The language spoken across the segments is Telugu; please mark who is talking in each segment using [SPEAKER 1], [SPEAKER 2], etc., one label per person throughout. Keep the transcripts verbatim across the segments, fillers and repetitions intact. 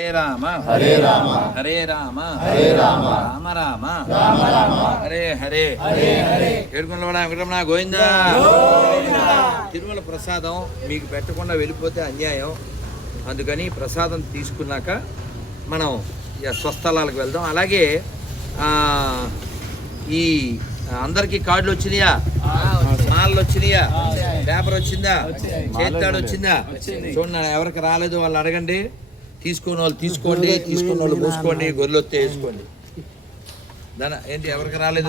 [SPEAKER 1] రామ
[SPEAKER 2] హరే రామ
[SPEAKER 1] హరే రామ
[SPEAKER 2] హరే రామ
[SPEAKER 1] రామ రామ
[SPEAKER 2] రామ రామ
[SPEAKER 1] హరే హరే
[SPEAKER 2] హరే హరే.
[SPEAKER 1] ఏడుకొండలవాడ వెంకటరమణ గోవిందా. తిరుమల ప్రసాదం మీకు పెట్టకుండా వెళ్ళిపోతే అన్యాయం. అందుకని ప్రసాదం తీసుకున్నాక మనం ఇక స్వస్థలాలకు వెళ్దాం. అలాగే ఈ అందరికీ కార్డులు వచ్చినాయా, మాలలు వచ్చినాయా, పేపర్ వచ్చిందా, చేతాడు వచ్చిందా? చూడండి, ఎవరికి రాలేదు వాళ్ళు అడగండి. తీసుకున్న వాళ్ళు తీసుకోండి, తీసుకున్న వాళ్ళు పూసుకోండి, గొర్రెలు వస్తే వేసుకోండి. దాని ఏంటి ఎవరికి రాలేదు?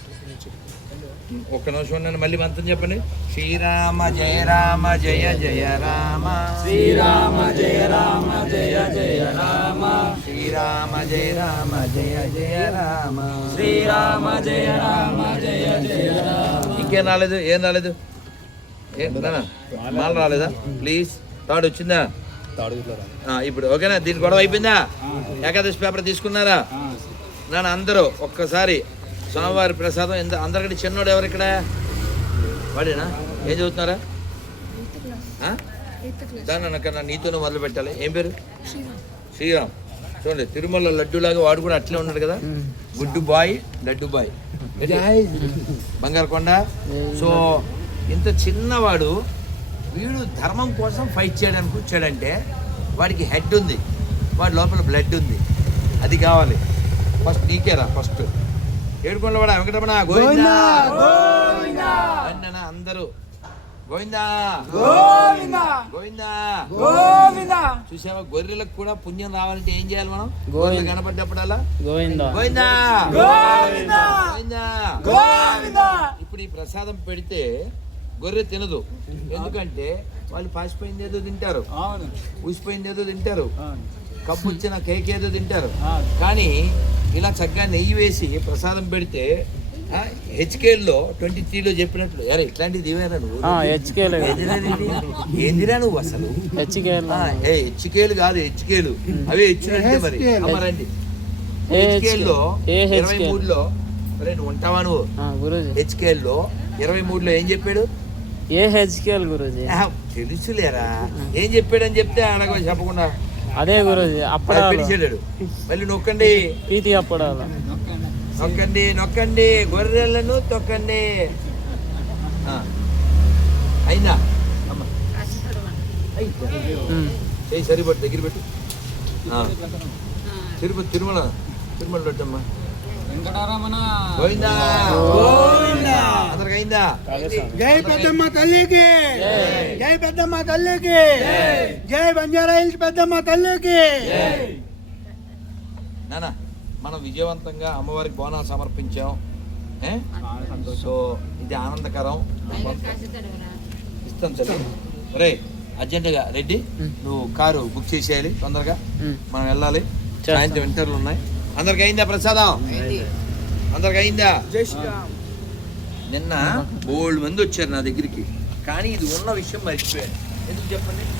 [SPEAKER 1] ఒక్క నిమిషం ఉండండి, మళ్ళీ మంత్రం చెప్పండి. శ్రీరామ జయ రామ జయ జయ రామ,
[SPEAKER 2] శ్రీరామ జయ రామ జయ జయ రామ,
[SPEAKER 1] శ్రీరామ జయ రామ జయ జయ రామ,
[SPEAKER 2] శ్రీరామ జయ రామ జయ జయ రామ.
[SPEAKER 1] ఇంకేం రాలేదు? ఏం రాలేదు? ఏం మాల రాలేదా? ప్లీజ్. థర్డ్ వచ్చిందా? ఇప్పుడు ఓకేనా? దీని గొడవ అయిపోయిందా? ఏకాదశి పేపర్ తీసుకున్నారా? నన్ను అందరూ ఒక్కసారి స్వామివారి ప్రసాదం ఎంత అందరికంటే చిన్నోడు ఎవరు ఇక్కడ? వాడేనా? ఏం చదువుతున్నారా? దాన్ని అన్న నీతోనే మొదలు పెట్టాలి. ఏం పేరు? శ్రీరామ్. చూడండి, తిరుమల లడ్డూలాగా వాడు కూడా అట్లే ఉన్నాడు కదా. గుడ్డు బాయ్, లడ్డు బాయ్, బంగారు కొండ. సో ఇంత చిన్నవాడు వీడు ధర్మం కోసం ఫైట్ చేయడానికి వచ్చాడంటే వాడికి హెడ్ ఉంది, వాడి లోపల బ్లడ్ ఉంది. అది కావాలి. ఫస్ట్ నీకేరా ఫస్ట్. ఏడుకొండలవాడ వెంకటరమణ గోవిందా. అన్న అందరూ గోవిందా గోవిందా గోవిందా. చూసావా, గొర్రెలకు కూడా పుణ్యం రావాలంటే ఏం చేయాలి మనం? గొర్రెలు కనపడ్డప్పుడల్లా గోవిందా గోవిందా. ఇప్పుడు ఈ ప్రసాదం పెడితే గొర్రె తినదు. ఎందుకంటే వాళ్ళు పాసిపోయింది ఏదో తింటారు, ఊసిపోయింది ఏదో తింటారు, కప్పు వచ్చిన కేక్ ఏదో తింటారు. కానీ ఇలా చక్కగా నెయ్యి వేసి ప్రసాదం పెడితే హెచ్కేల్లో ట్వంటీ త్రీలో చెప్పినట్లు అరే ఇట్లాంటిది ఏమైనా నువ్వు ఏందిరా నువ్వు అసలు? ఏ హెచ్కేలు కాదు, హెచ్కేలు అవే హెచ్చులంటే మరి అమ్మరండి. హెచ్కేల్లో ఇరవై మూడులో అరే నువ్వు ఉంటావా నువ్వు? హెచ్కేల్లో ఇరవై మూడులో ఏం చెప్పాడు?
[SPEAKER 3] ఏ హెచ్కేల్ గురూజీ
[SPEAKER 1] తెలుసులేరా ఏం చెప్పాడని చెప్తే అడగ చెప్పకుండా
[SPEAKER 3] అదే గురూజీ అప్పుడు
[SPEAKER 1] పిలిచాడు. మళ్ళీ నొక్కండి
[SPEAKER 3] పీతి అప్పడాల
[SPEAKER 1] నొక్కండి నొక్కండి గొర్రెలను తొక్కండి. అయిందా అమ్మ? అయ్యి సరిపడు దగ్గర పెట్టు. తిరుపతి తిరుమల తిరుమల పెట్టమ్మా. గోవిందా అందరికి అయిందా?
[SPEAKER 4] జై పెద్దమ్మ తల్లికి, జై పెద్దమ్మ తల్లికి, జై బంజారా హిల్స్ పెద్దమ్మ తల్లికి.
[SPEAKER 1] నానా మనం విజయవంతంగా అమ్మవారికి బోనాలు సమర్పించాం. సో ఇది ఆనందకరం. ఇస్తాం సరే. రే అర్జెంటుగా రెడ్డి నువ్వు కారు బుక్ చేసేయాలి తొందరగా, మనం వెళ్ళాలి. సాయంత్రం ఇంటర్లు ఉన్నాయి. అందరికి అయిందా ప్రసాదం? అందరికి అయిందా? నిన్న బోల్డ్ మంది వచ్చారు నా దగ్గరికి, కానీ ఇది ఉన్న విషయం మర్చిపోయాను. ఎందుకు చెప్పండి?